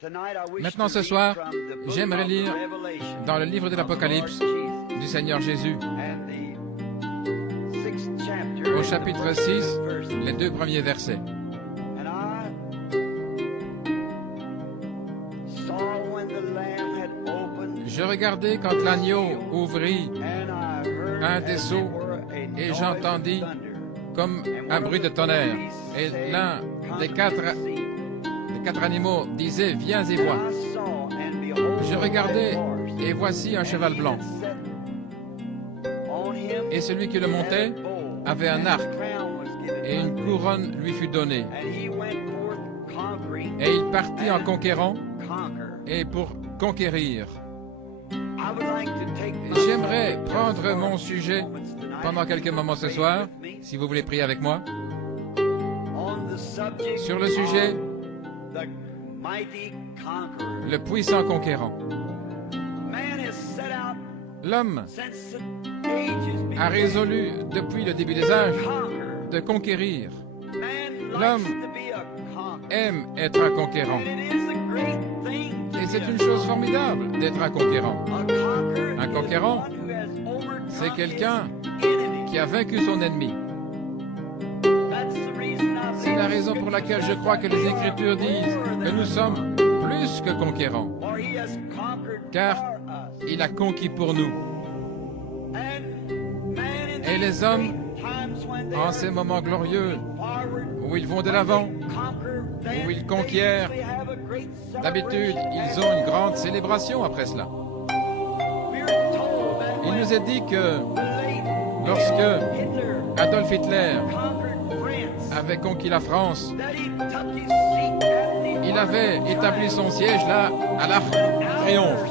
Maintenant ce soir, j'aimerais lire dans le livre de l'Apocalypse du Seigneur Jésus, au chapitre 6, les 2 premiers versets. Je regardai quand l'agneau ouvrit un des sceaux et j'entendis comme un bruit de tonnerre. Et l'un des quatre animaux disait, viens et vois. Je regardai et voici un cheval blanc. Et celui qui le montait avait un arc et une couronne lui fut donnée. Et il partit en conquérant et pour conquérir. J'aimerais prendre mon sujet pendant quelques moments ce soir, si vous voulez prier avec moi, sur le sujet le puissant conquérant. L'homme a résolu depuis le début des âges de conquérir. L'homme aime être un conquérant. Et c'est une chose formidable d'être un conquérant. Un conquérant, c'est quelqu'un qui a vaincu son ennemi. C'est la raison pour laquelle je crois que les Écritures disent que nous sommes plus que conquérants, car il a conquis pour nous. Et les hommes, en ces moments glorieux où ils vont de l'avant, où ils conquièrent, d'habitude, ils ont une grande célébration après cela. Il nous est dit que lorsque Adolf Hitler avait conquis la France, il avait établi son siège là, à l'Arc de Triomphe.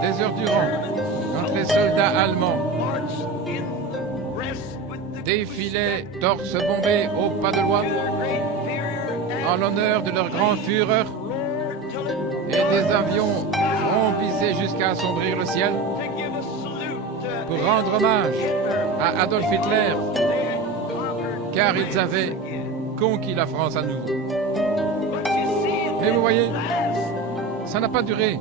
Des heures durant, quand les soldats allemands défilaient torse bombé au pas de loi, en l'honneur de leur grand Führer, et des avions rompissaient jusqu'à assombrir le ciel, pour rendre hommage à Adolf Hitler, car ils avaient conquis la France à nouveau. Mais vous voyez, ça n'a pas duré,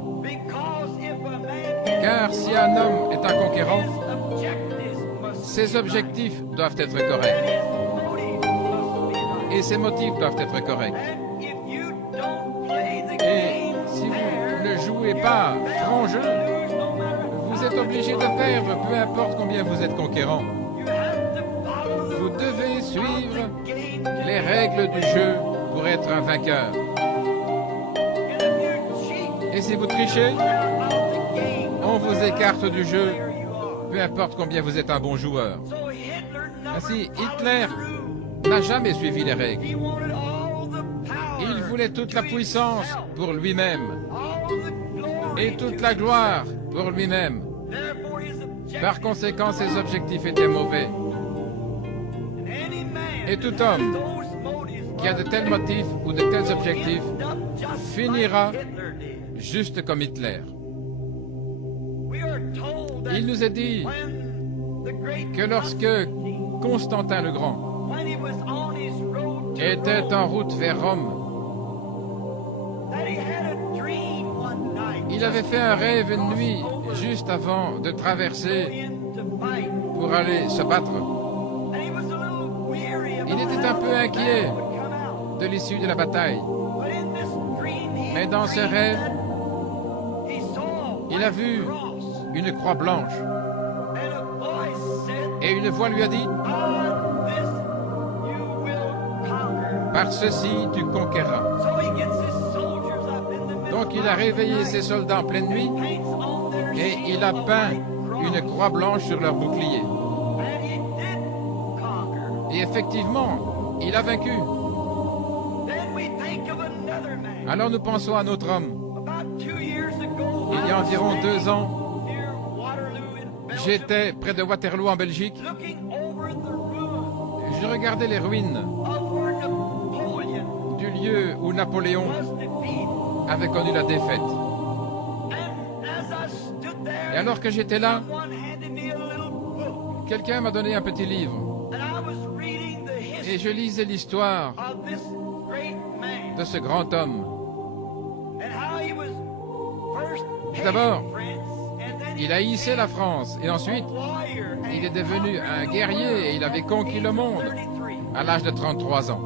car si un homme est un conquérant, ses objectifs doivent être corrects. Et ses motifs doivent être corrects. Et si vous ne jouez pas franc jeu, vous êtes obligé de perdre, peu importe combien vous êtes conquérant. Vous devez suivre les règles du jeu pour être un vainqueur. Et si vous trichez, on vous écarte du jeu, peu importe combien vous êtes un bon joueur. Ainsi, Hitler n'a jamais suivi les règles. Il voulait toute la puissance pour lui-même et toute la gloire pour lui-même. Par conséquent, ses objectifs étaient mauvais. Et tout homme qui a de tels motifs ou de tels objectifs finira juste comme Hitler. Il nous est dit que lorsque Constantin le Grand était en route vers Rome, il avait fait un rêve une nuit juste avant de traverser pour aller se battre. Il était un peu inquiet de l'issue de la bataille. Mais dans ce rêve, il a vu une croix blanche. Et une voix lui a dit, par ceci tu conquerras. Donc il a réveillé ses soldats en pleine nuit et il a peint une croix blanche sur leur bouclier. Et effectivement, il a vaincu. Alors nous pensons à un autre homme. Il y a environ 2 ans, j'étais près de Waterloo en Belgique. Je regardais les ruines du lieu où Napoléon avait connu la défaite. Et alors que j'étais là, quelqu'un m'a donné un petit livre. Et je lisais l'histoire de ce grand homme. Tout d'abord, il a hissé la France et ensuite, il est devenu un guerrier et il avait conquis le monde à l'âge de 33 ans.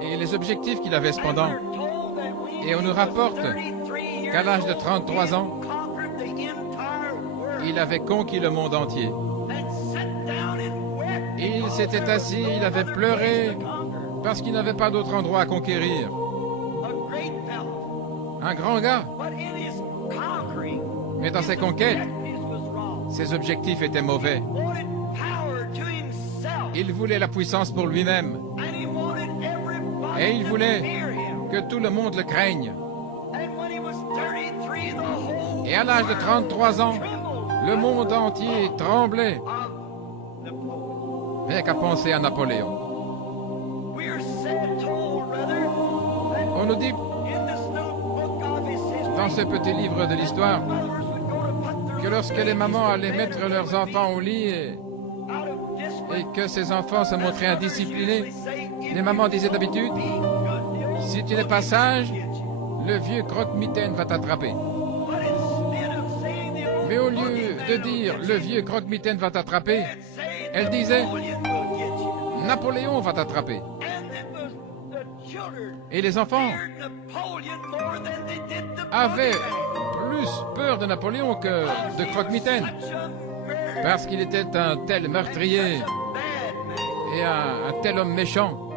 Et les objectifs qu'il avait cependant, et on nous rapporte qu'à l'âge de 33 ans, il avait conquis le monde entier. Il s'était assis, il avait pleuré parce qu'il n'avait pas d'autre endroit à conquérir. Un grand gars. Mais dans ses conquêtes, ses objectifs étaient mauvais. Il voulait la puissance pour lui-même. Et il voulait que tout le monde le craigne. Et à l'âge de 33 ans, le monde entier tremblait. Rien qu'à penser à Napoléon. On nous dit, dans ce petit livre de l'histoire, que lorsque les mamans allaient mettre leurs enfants au lit et que ces enfants se montraient indisciplinés, les mamans disaient d'habitude, si tu n'es pas sage, le vieux croque-mitaine va t'attraper. Mais au lieu de dire le vieux croque-mitaine va t'attraper, elle disait Napoléon va t'attraper. Et les enfants avaient plus peur de Napoléon que de croque-mitaine, parce qu'il était un tel meurtrier et un tel homme méchant.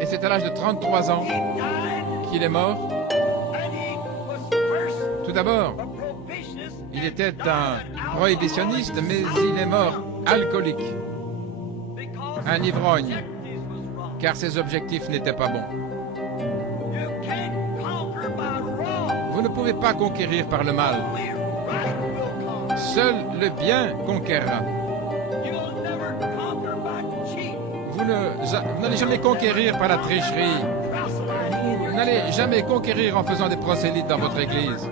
Et c'est à l'âge de 33 ans qu'il est mort. Tout d'abord, il était un prohibitionniste, mais il est mort alcoolique, un ivrogne, car ses objectifs n'étaient pas bons. Vous ne pouvez pas conquérir par le mal. Seul le bien conquérera. Vous n'allez jamais conquérir par la tricherie. Vous n'allez jamais conquérir en faisant des prosélytes dans votre église.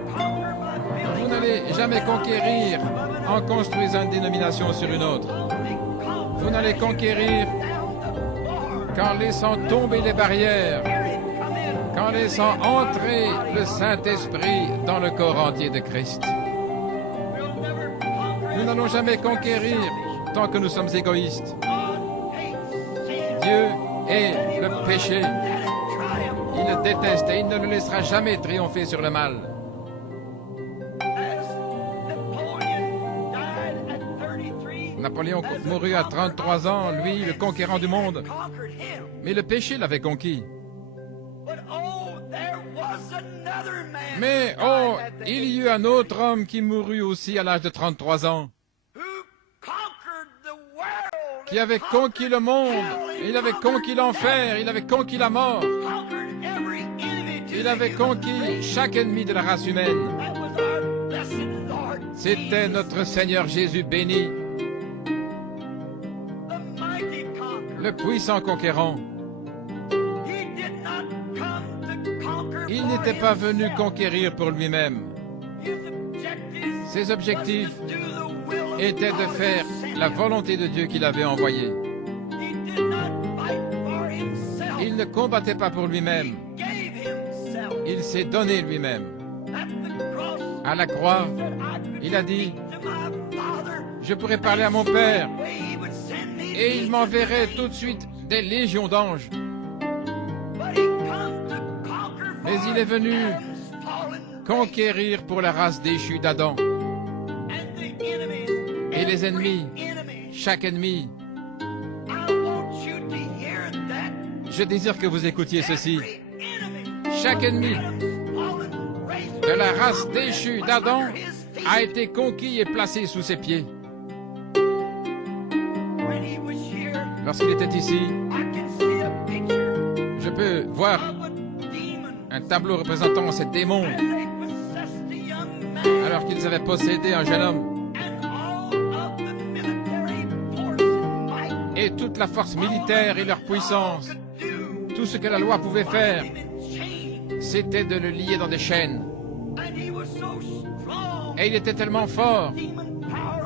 Vous n'allez jamais conquérir en construisant une dénomination sur une autre. Vous n'allez conquérir qu'en laissant tomber les barrières, qu'en laissant entrer le Saint-Esprit dans le corps entier de Christ. Nous n'allons jamais conquérir tant que nous sommes égoïstes. Dieu est le péché. Il le déteste et il ne le laissera jamais triompher sur le mal. Napoléon mourut à 33 ans, lui, le conquérant du monde. Mais le péché l'avait conquis. Mais, oh, il y eut un autre homme qui mourut aussi à l'âge de 33 ans, qui avait conquis le monde, il avait conquis l'enfer, il avait conquis la mort. Il avait conquis chaque ennemi de la race humaine. C'était notre Seigneur Jésus béni, le puissant conquérant. Il n'était pas venu conquérir pour lui-même. Ses objectifs étaient de faire la volonté de Dieu qu'il avait envoyé. Il ne combattait pas pour lui-même. Il s'est donné lui-même. À la croix, il a dit, je pourrais parler à mon Père et il m'enverrait tout de suite des légions d'anges. Mais il est venu conquérir pour la race déchue d'Adam. Et les ennemis, chaque ennemi. Je désire que vous écoutiez ceci. Chaque ennemi de la race déchue d'Adam a été conquis et placé sous ses pieds. Lorsqu'il était ici, je peux voir un tableau représentant ces démons alors qu'ils avaient possédé un jeune homme. Et toute la force militaire et leur puissance, tout ce que la loi pouvait faire, c'était de le lier dans des chaînes. Et il était tellement fort,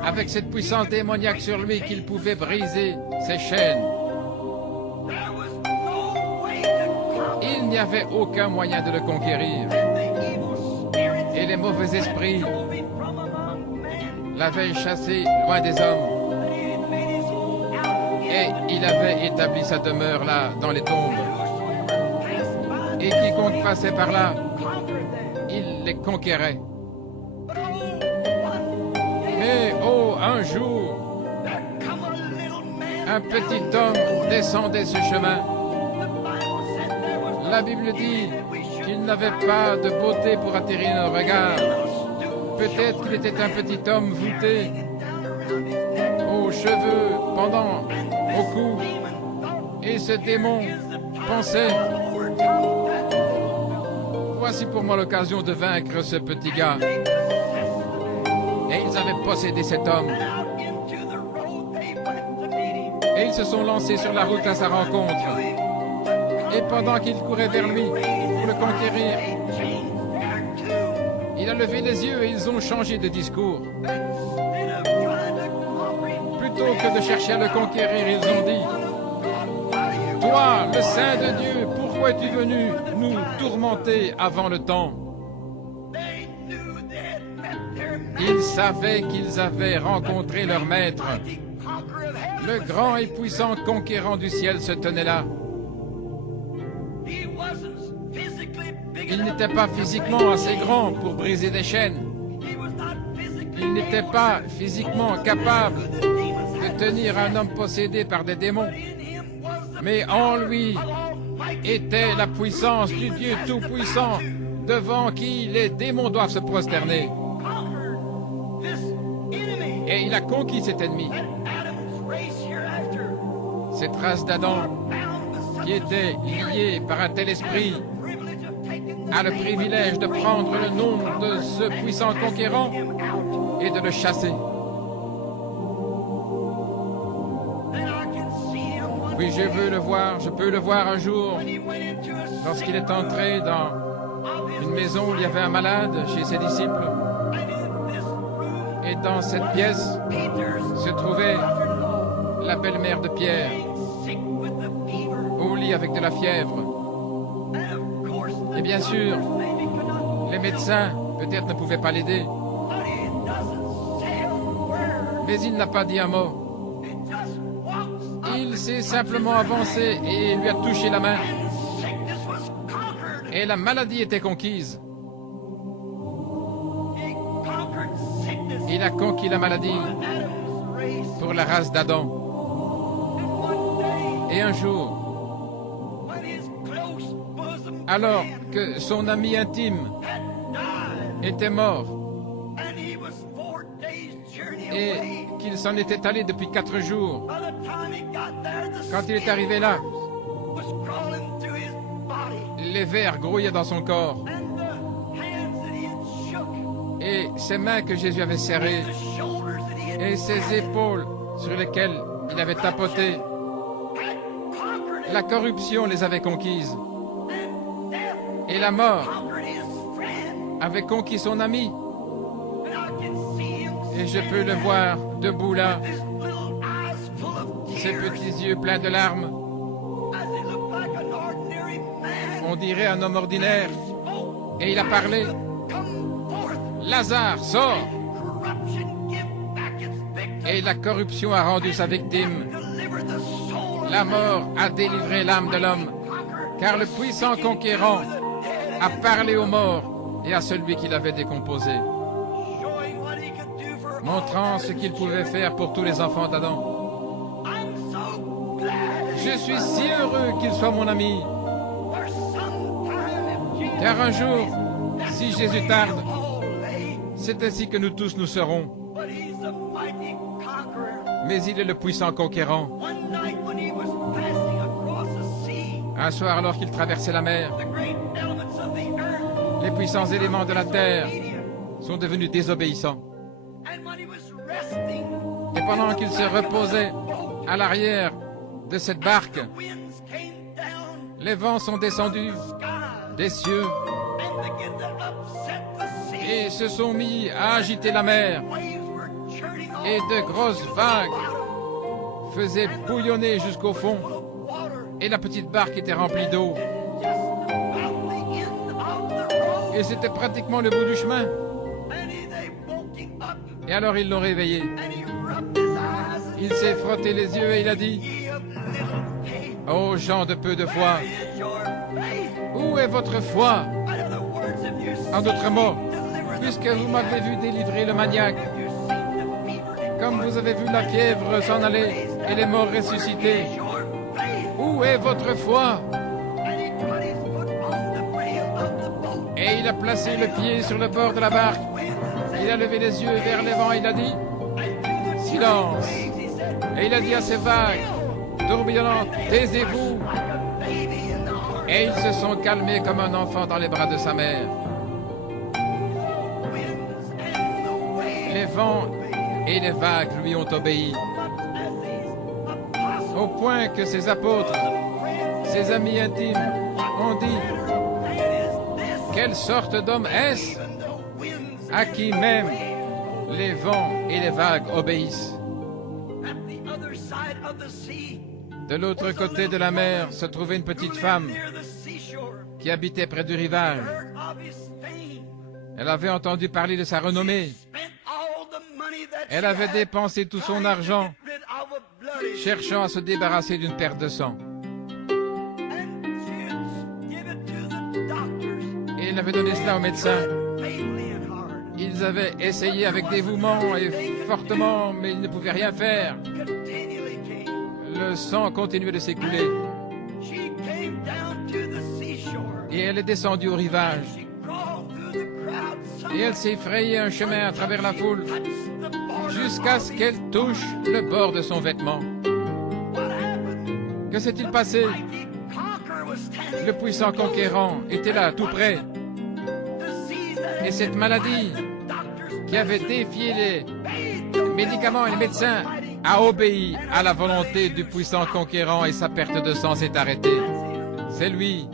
avec cette puissance démoniaque sur lui, qu'il pouvait briser ses chaînes. il n'y avait aucun moyen de le conquérir. Et les mauvais esprits l'avaient chassé loin des hommes. Et il avait établi sa demeure là, dans les tombes. Et quiconque passait par là, il les conquérait. Mais oh, un jour, un petit homme descendait ce chemin. La Bible dit qu'il n'avait pas de beauté pour attirer nos regards. Peut-être qu'il était un petit homme voûté, aux cheveux pendant au cou. Et ce démon pensait: voici pour moi l'occasion de vaincre ce petit gars. Et ils avaient possédé cet homme. Et ils se sont lancés sur la route à sa rencontre. Et pendant qu'ils couraient vers lui pour le conquérir, il a levé les yeux et ils ont changé de discours. Plutôt que de chercher à le conquérir, ils ont dit: toi, le Saint de Dieu, pourquoi es-tu venu nous tourmenter avant le temps? Ils savaient qu'ils avaient rencontré leur maître. Le grand et puissant conquérant du ciel se tenait là. Il n'était pas physiquement assez grand pour briser des chaînes. Il n'était pas physiquement capable de tenir un homme possédé par des démons. Mais en lui était la puissance du Dieu Tout-Puissant, devant qui les démons doivent se prosterner. Et il a conquis cet ennemi. Cette race d'Adam, qui était liée par un tel esprit, a le privilège de prendre le nom de ce puissant conquérant et de le chasser. Oui, je veux le voir, je peux le voir un jour, lorsqu'il est entré dans une maison où il y avait un malade chez ses disciples. Et dans cette pièce se trouvait la belle-mère de Pierre, au lit avec de la fièvre. Et bien sûr, les médecins peut-être ne pouvaient pas l'aider. Mais il n'a pas dit un mot. Il s'est simplement avancé et lui a touché la main. Et la maladie était conquise. Il a conquis la maladie pour la race d'Adam. Et un jour, alors que son ami intime était mort et qu'il s'en était allé depuis 4 jours, quand il est arrivé là, les vers grouillaient dans son corps et ses mains que Jésus avait serrées et ses épaules sur lesquelles il avait tapoté, la corruption les avait conquises. Et la mort avait conquis son ami. Et je peux le voir debout là, ses petits yeux pleins de larmes. On dirait un homme ordinaire. Et il a parlé. Lazare, sors! Et la corruption a rendu sa victime. La mort a délivré l'âme de l'homme, car le puissant conquérant a parlé aux morts et à celui qui l'avait décomposé, montrant ce qu'il pouvait faire pour tous les enfants d'Adam. Je suis si heureux qu'il soit mon ami, car un jour, si Jésus tarde, c'est ainsi que nous tous nous serons. Mais il est le puissant conquérant. Un soir, alors qu'il traversait la mer, les puissants éléments de la terre sont devenus désobéissants. Et pendant qu'il se reposait à l'arrière de cette barque, les vents sont descendus des cieux et se sont mis à agiter la mer. Et de grosses vagues faisaient bouillonner jusqu'au fond. Et la petite barque était remplie d'eau. Et c'était pratiquement le bout du chemin. Et alors ils l'ont réveillé. Il s'est frotté les yeux et il a dit, « Ô gens de peu de foi, où est votre foi? En d'autres mots, puisque vous m'avez vu délivrer le maniaque, comme vous avez vu la fièvre s'en aller et les morts ressusciter, où est votre foi? » Et il a placé le pied sur le bord de la barque. Il a levé les yeux vers les vents et il a dit, « Silence !» Et il a dit à ces vagues tourbillonnantes, « Taisez-vous !» Et ils se sont calmés comme un enfant dans les bras de sa mère. Les vents et les vagues lui ont obéi, au point que ses apôtres, ses amis intimes, ont dit, « Quelle sorte d'homme est-ce à qui même les vents et les vagues obéissent ?» De l'autre côté de la mer se trouvait une petite femme qui habitait près du rivage. Elle avait entendu parler de sa renommée. Elle avait dépensé tout son argent cherchant à se débarrasser d'une perte de sang. Et elle avait donné cela aux médecins. Ils avaient essayé avec dévouement et fortement, mais ils ne pouvaient rien faire. Le sang continuait de s'écouler. Et elle est descendue au rivage. Et elle s'est frayé un chemin à travers la foule jusqu'à ce qu'elle touche le bord de son vêtement. Que s'est-il passé? Le puissant conquérant était là, tout près. Et cette maladie qui avait défié les médicaments et les médecins a obéi à la volonté du puissant conquérant et sa perte de sang s'est arrêtée. C'est lui.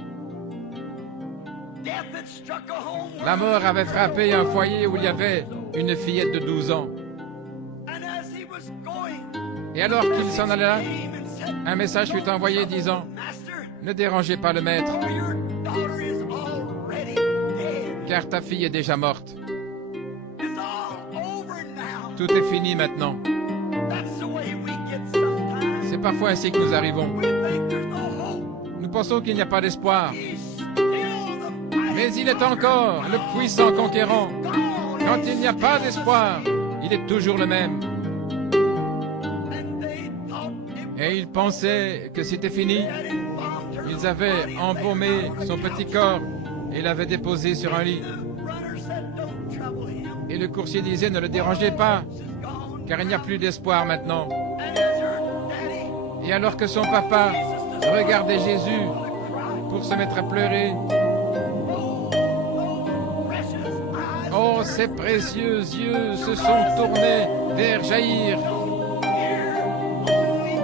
La mort avait frappé un foyer où il y avait une fillette de 12 ans. Et alors qu'il s'en allait là, un message fut envoyé disant, « Ne dérangez pas le maître, car ta fille est déjà morte. Tout est fini maintenant. » C'est parfois ainsi que nous arrivons. Nous pensons qu'il n'y a pas d'espoir. Mais il est encore le puissant conquérant. Quand il n'y a pas d'espoir, il est toujours le même. Et ils pensaient que c'était fini. Ils avaient embaumé son petit corps et l'avaient déposé sur un lit. Et le coursier disait, ne le dérangez pas, car il n'y a plus d'espoir maintenant. Et alors que son papa regardait Jésus pour se mettre à pleurer, oh, ses précieux yeux se sont tournés vers Jaïr.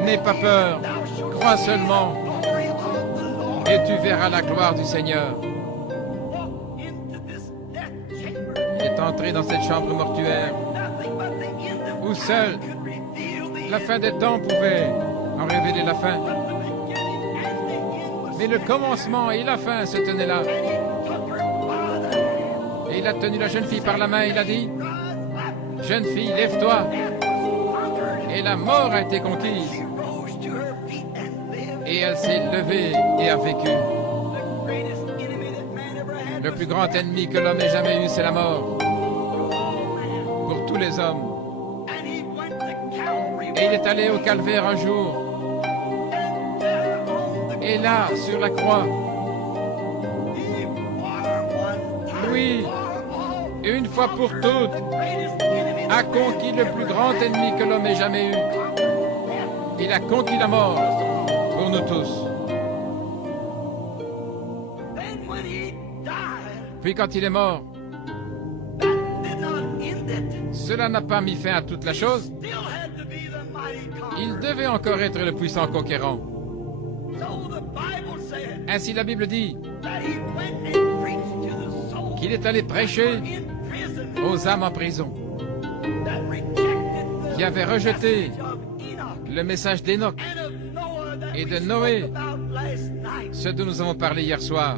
N'aie pas peur, crois seulement, et tu verras la gloire du Seigneur. Il est entré dans cette chambre mortuaire, où seule la fin des temps pouvait en révéler la fin. Mais le commencement et la fin se tenaient là. Et il a tenu la jeune fille par la main et il a dit, « Jeune fille, lève-toi. » Et la mort a été conquise. Et elle s'est levée et a vécu. Le plus grand ennemi que l'homme ait jamais eu, c'est la mort. Pour tous les hommes. Et il est allé au calvaire un jour. Et là, sur la croix, lui, une fois pour toutes, a conquis le plus grand ennemi que l'homme ait jamais eu. Il a conquis la mort pour nous tous. Puis quand il est mort, cela n'a pas mis fin à toute la chose. Il devait encore être le puissant conquérant. Ainsi la Bible dit qu'il est allé prêcher aux âmes en prison, qui avaient rejeté le message d'Enoch et de Noé, ce dont nous avons parlé hier soir.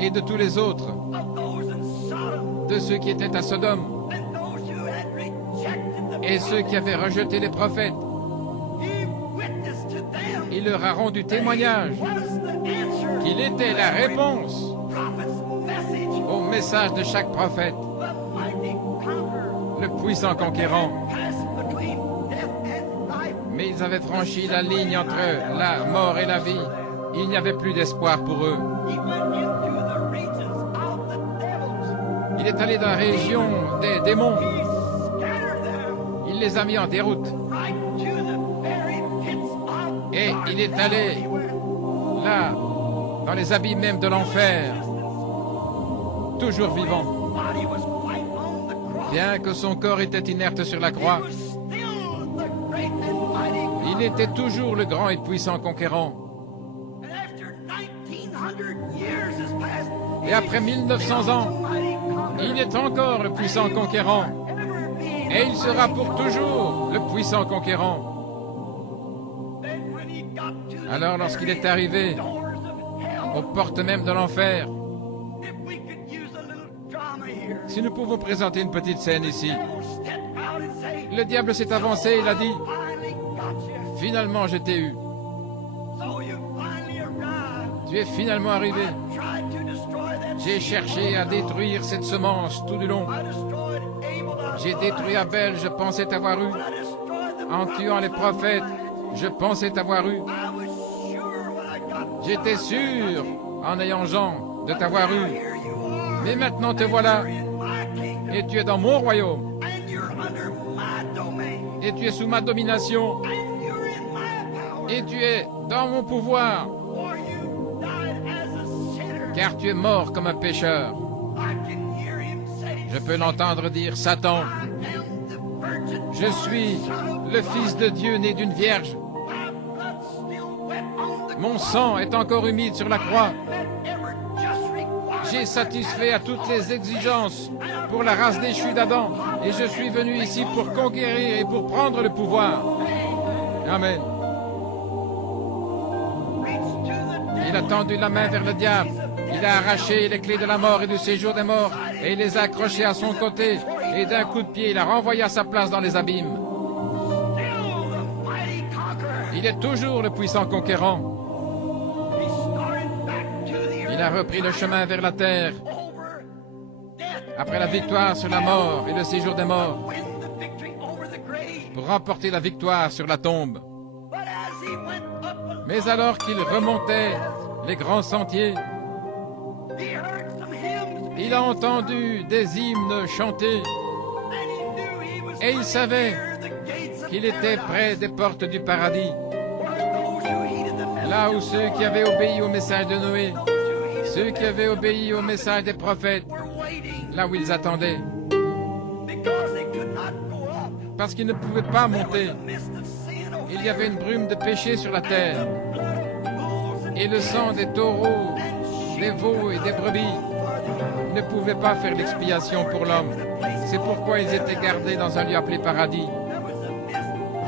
et de tous les autres, of those in Sodom, de ceux qui étaient à Sodome and those who had rejected the et ceux qui avaient rejeté les prophètes. He witnessed to them Il leur a rendu témoignage was the answer qu'il était la réponse prophet's message, au message de chaque prophète, the mighty conqueror, le puissant conquérant. passed between death and life. Mais ils avaient franchi la ligne entre la mort et la vie. Il n'y avait plus d'espoir pour eux. He went into the regions of the devils. Il est allé dans la région des démons. He scattered them Il les a mis en déroute. right to the very pits of Et darkness. il est allé He went. là, dans les abîmes même de l'enfer, toujours vivant. Body was white on the cross. Bien que son corps était inerte sur la croix, He was still the great and mighty il était toujours le grand et puissant conquérant. And after 1900 years has passed, Et après 1900 ans, il est encore le puissant conquérant. Et il sera pour toujours le puissant conquérant. Alors lorsqu'il est arrivé aux portes même de l'enfer, si nous pouvons présenter une petite scène ici, le diable s'est avancé et il a dit, « Finalement je t'ai eu. Tu es finalement arrivé. J'ai cherché à détruire cette semence tout du long. J'ai détruit Abel, je pensais t'avoir eu. En tuant les prophètes, je pensais t'avoir eu. J'étais sûr, en ayant Jean, de t'avoir eu. Mais maintenant te voilà, et tu es dans mon royaume, et tu es sous ma domination, et tu es dans mon pouvoir, car tu es mort comme un pécheur. » Je peux l'entendre dire, « Satan, je suis le Fils de Dieu né d'une vierge. Mon sang est encore humide sur la croix. J'ai satisfait à toutes les exigences pour la race déchue d'Adam, et je suis venu ici pour conquérir et pour prendre le pouvoir. » Amen. Il a tendu la main vers le diable. Il a arraché les clés de la mort et du séjour des morts, et il les a accrochées à son côté, et d'un coup de pied, il a renvoyé à sa place dans les abîmes. Il est toujours le puissant conquérant. Il a repris le chemin vers la terre, après la victoire sur la mort et le séjour des morts, pour remporter la victoire sur la tombe. Mais alors qu'il remontait les grands sentiers, il a entendu des hymnes chantés et il savait qu'il était près des portes du paradis, là où ceux qui avaient obéi au message de Noé, ceux qui avaient obéi au message des prophètes, là où ils attendaient, parce qu'ils ne pouvaient pas monter. Il y avait une brume de péché sur la terre, et le sang des taureaux, des veaux et des brebis ne pouvait pas faire l'expiation pour l'homme. C'est pourquoi ils étaient gardés dans un lieu appelé paradis.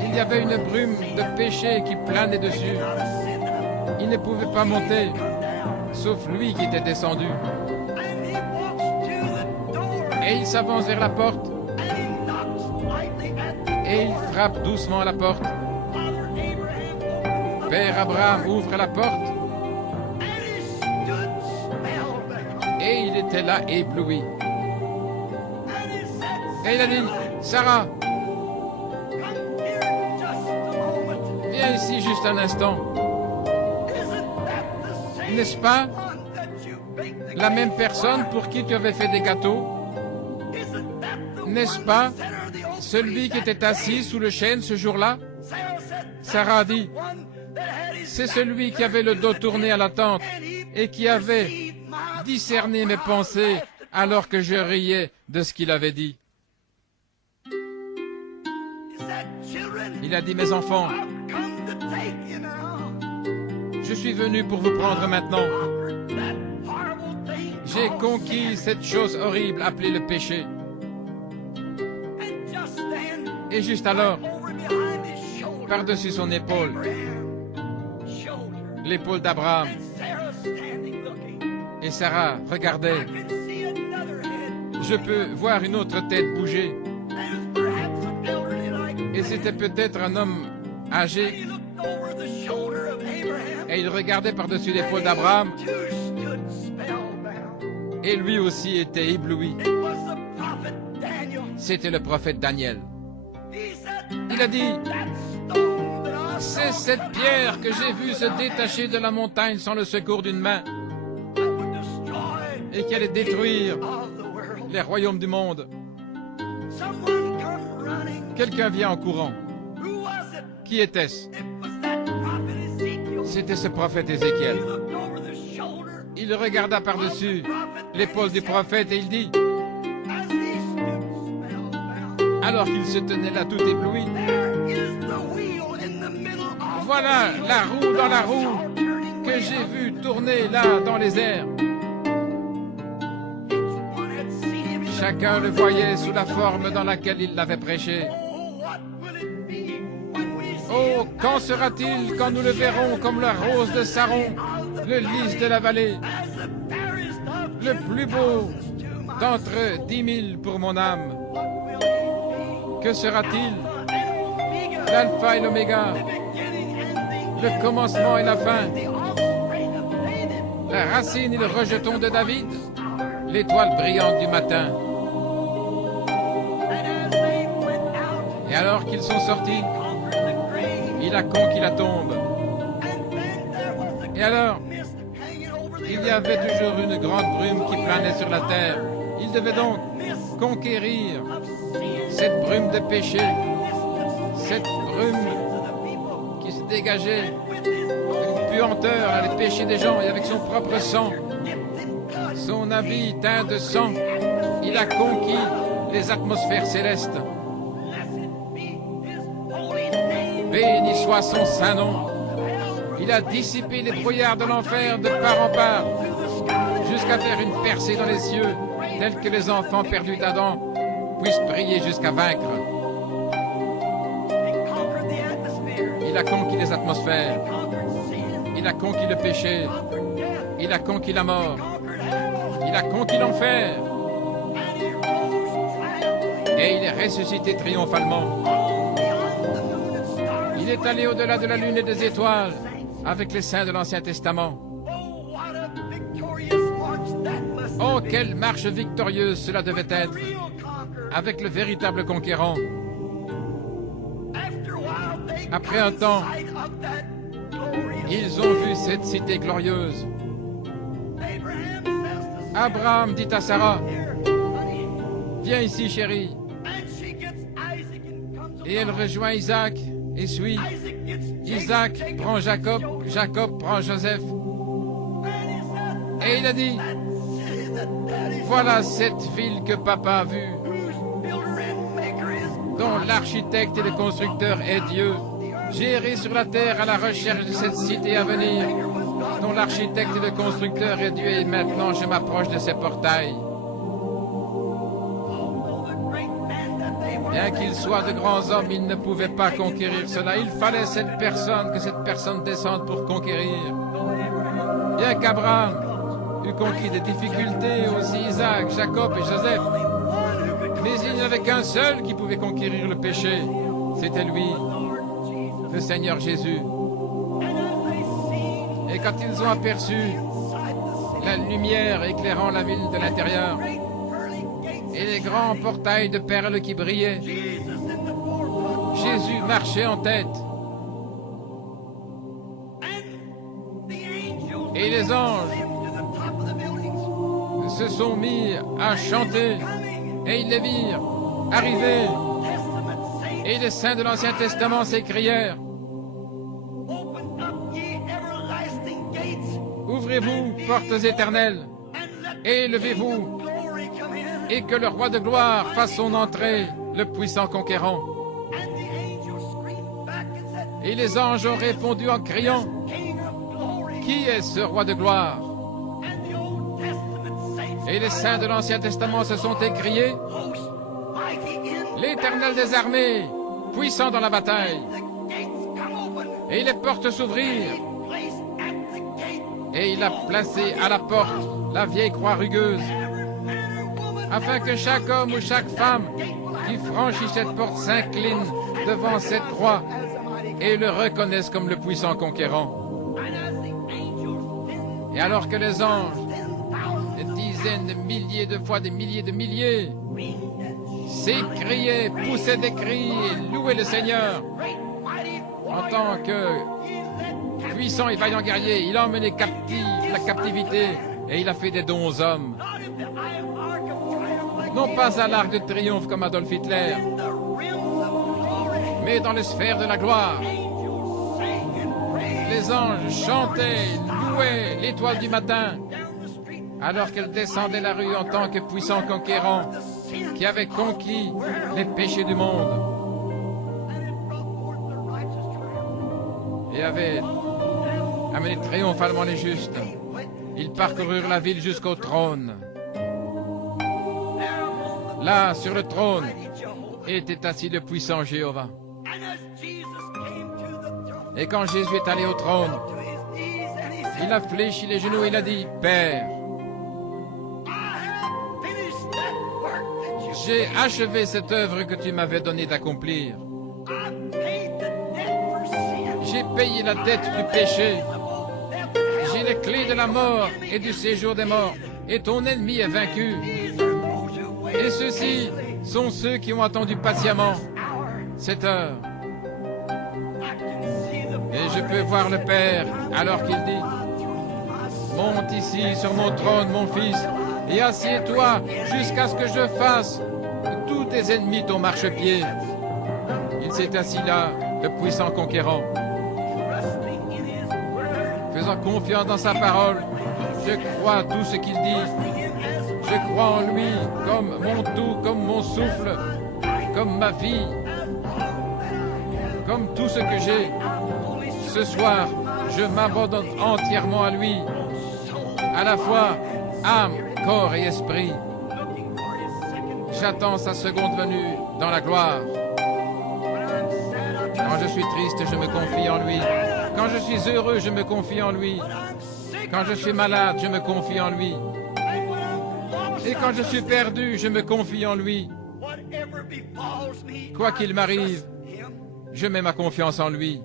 Il y avait une brume de péché qui planait dessus. Il ne pouvait pas monter, sauf lui qui était descendu. Et il s'avance vers la porte, et il frappe doucement à la porte. Père Abraham ouvre la porte, et il était là ébloui. Et il a dit, « Sarah, viens ici juste un instant. N'est-ce pas la même personne pour qui tu avais fait des gâteaux? N'est-ce pas celui qui était assis sous le chêne ce jour-là? » Sarah a dit, « C'est celui qui avait le dos tourné à la tente et qui avait discerné mes pensées alors que je riais de ce qu'il avait dit. » Il a dit, « Mes enfants, je suis venu pour vous prendre maintenant. J'ai conquis cette chose horrible appelée le péché. » Et juste alors, par-dessus son épaule, l'épaule d'Abraham, et Sarah regardait. I can see another head. Je peux voir une autre tête bouger. And it was perhaps an elderly like Et c'était peut-être un homme And âgé. he looked over the shoulder of Abraham. Et il regardait par-dessus l'épaule d'Abraham. He too stood spellbound. Et lui aussi était ébloui. It was the prophet Daniel. C'était le prophète Daniel. He said, Il a dit, that stone that I c'est saw cette come pierre out que j'ai of vue the se mountain détacher de la montagne sans le secours d'une main that would destroy et qui allait détruire of the world. les royaumes du monde. Someone come running. Quelqu'un vient en courant. Who was it? Qui était-ce? It was that prophet Ezekiel. C'était ce prophète He Ézéchiel. looked over the shoulder Il regarda par-dessus l'épaule du prophète et il dit, as he stood spellbound. alors qu'il se tenait là tout ébloui, There is the wheel in the middle of voilà the wheel. la roue dans la roue All turning que way j'ai up. vue tourner là dans les airs. Each one had seen him in the Chacun le voyait sous la forme dans laquelle il l'avait prêché. Oh, what will it be when we see Oh, him quand sera-t-il quand nous le verrons comme la rose de Saron, le lys de la vallée, as the fairest of le plus beau 10,000 to my d'entre 10 000 pour mon âme? What will he be? Que sera-t-il? And Omega, L'alpha et l'oméga, the beginning and the le end, commencement et la fin, the offspring of David, la racine et le rejeton de David, l'étoile brillante du matin. and as they went out, Et alors qu'ils sont sortis, conquered the grave, il a conquis la tombe. and then there was a Et alors, mist hanging over the il y earth. avait toujours une grande brume qui planait sur la terre. Il devait donc Mist conquérir of sin, cette brume de péché, mist of cette brume to the people, qui se dégageait, with his une puanteur à les péchés des gens, et avec son propre sang, dipped in blood. son habit teint de sang, il a conquis les atmosphères célestes. Blessed be his holy name. Béni soit son saint nom. Hell Il a dissipé les brouillards de l'enfer de part en part, through the sky. jusqu'à faire une percée dans les cieux, telle que les enfants perdus d'Adam puissent briller jusqu'à vaincre. He conquered the atmosphere. Il a conquis les atmosphères, Conquered sin. il a conquis le péché, Conquered death. il a conquis la mort, Conquered hell. il a conquis l'enfer, And he rose triumphantly et il est ressuscité triomphalement. all beyond the moon and stars. Il est allé au-delà de la lune et des étoiles, avec les saints de l'Ancien Testament. Oh, what a victorious march that must Oh, have been. quelle marche victorieuse cela devait The être, real conqueror. avec le véritable conquérant. After a while, they Après got un temps, sight of that glorious Ils ont vu cette cité glorieuse. Abraham says to Abraham dit à Sarah, Here, honey. viens ici chérie. And she gets Isaac and comes Et elle along. rejoint Isaac et suit. Isaac gets Jacob, Isaac Jacob prend gets Jacob, Joseph. Jacob prend Joseph. And he said, Et il a dit, that city that daddy voilà saw, cette ville que papa a vue, whose builder and maker is dont God. l'architecte et le constructeur est Dieu. J'ai erré sur la terre à la recherche de cette cité à venir, Maker was God. dont l'architecte et le constructeur est Dieu, et maintenant je m'approche de ses portails. Although the great men that they were, Bien qu'ils soient de grands hommes, ils ne pouvaient pas conquérir cela. Il fallait que cette personne descende pour conquérir. Bien qu'Abraham eût conquis des difficultés, aussi Isaac, Jacob et Joseph, only one who could mais il n'y avait qu'un seul qui pouvait conquérir le péché. C'était lui, Lord Jesus. le Seigneur Jésus. And as they see Et quand ils ont aperçu inside the city, la lumière éclairant la ville de l'intérieur, great pearly gates, et les grands portails de perles qui brillaient, Jesus in the forefront, Jésus marchait en tête, and the angels et les anges him to the top of the buildings, se sont mis à chanter, coming. et ils les virent arriver, Testament saints, et les saints de l'Ancien Testament s'écrièrent, open up ye everlasting gates, ouvrez-vous, portes éternelles, and let et the levez-vous, King of glory come in. et que le roi de gloire fasse son entrée, le puissant conquérant. And the angels screamed back and said, Et les anges ont répondu en criant, King of glory. qui est ce roi de gloire? And the Old Testament saints, Et les saints de l'Ancien Testament se sont écriés, hosts, mighty in l'Éternel des armées, puissant dans la bataille. the gates come open. Et les portes s'ouvrirent, He placed at the gate et il a placé à la porte la vieille croix rugueuse, afin que chaque homme ou chaque femme qui franchit cette porte s'incline devant cette croix et le reconnaisse comme le puissant conquérant. Et alors que les anges, des dizaines de milliers de fois, des milliers de milliers, s'écriaient, poussaient des cris et louaient le Seigneur, en tant que puissant et vaillant guerrier, il a emmené la captivité et il a fait des dons aux hommes. Non pas à l'arc de triomphe comme Adolf Hitler, mais dans les sphères de la gloire. Les anges chantaient, louaient l'étoile du matin, alors qu'elle descendait la rue en tant que puissant conquérant qui avait conquis les péchés du monde et avait amené triomphalement les justes. Ils parcoururent la ville jusqu'au trône. Là, sur le trône, était assis le puissant Jéhovah. Et quand Jésus est allé au trône, il a fléchi les genoux et il a dit, « Père, j'ai achevé cette œuvre que tu m'avais donné d'accomplir. J'ai payé la dette du péché. J'ai les clés de la mort et du séjour des morts. Et ton ennemi est vaincu. Et ceux-ci sont ceux qui ont attendu patiemment cette heure. Et je peux voir le Père alors qu'il dit, « Monte ici sur mon trône, mon fils, et assieds-toi jusqu'à ce que je fasse de tous tes ennemis ton marchepied. » Il s'est assis là, le puissant conquérant. Faisant confiance dans sa parole, je crois à tout ce qu'il dit. Je crois en lui comme mon tout, comme mon souffle, comme ma vie, comme tout ce que j'ai. Ce soir, je m'abandonne entièrement à lui, à la fois âme, corps et esprit. J'attends sa seconde venue dans la gloire. Quand je suis triste, je me confie en lui. Quand je suis heureux, je me confie en lui. Quand je suis malade, je me confie en lui. Et quand je suis perdu, je me confie en lui. Quoi qu'il m'arrive, je mets ma confiance en lui.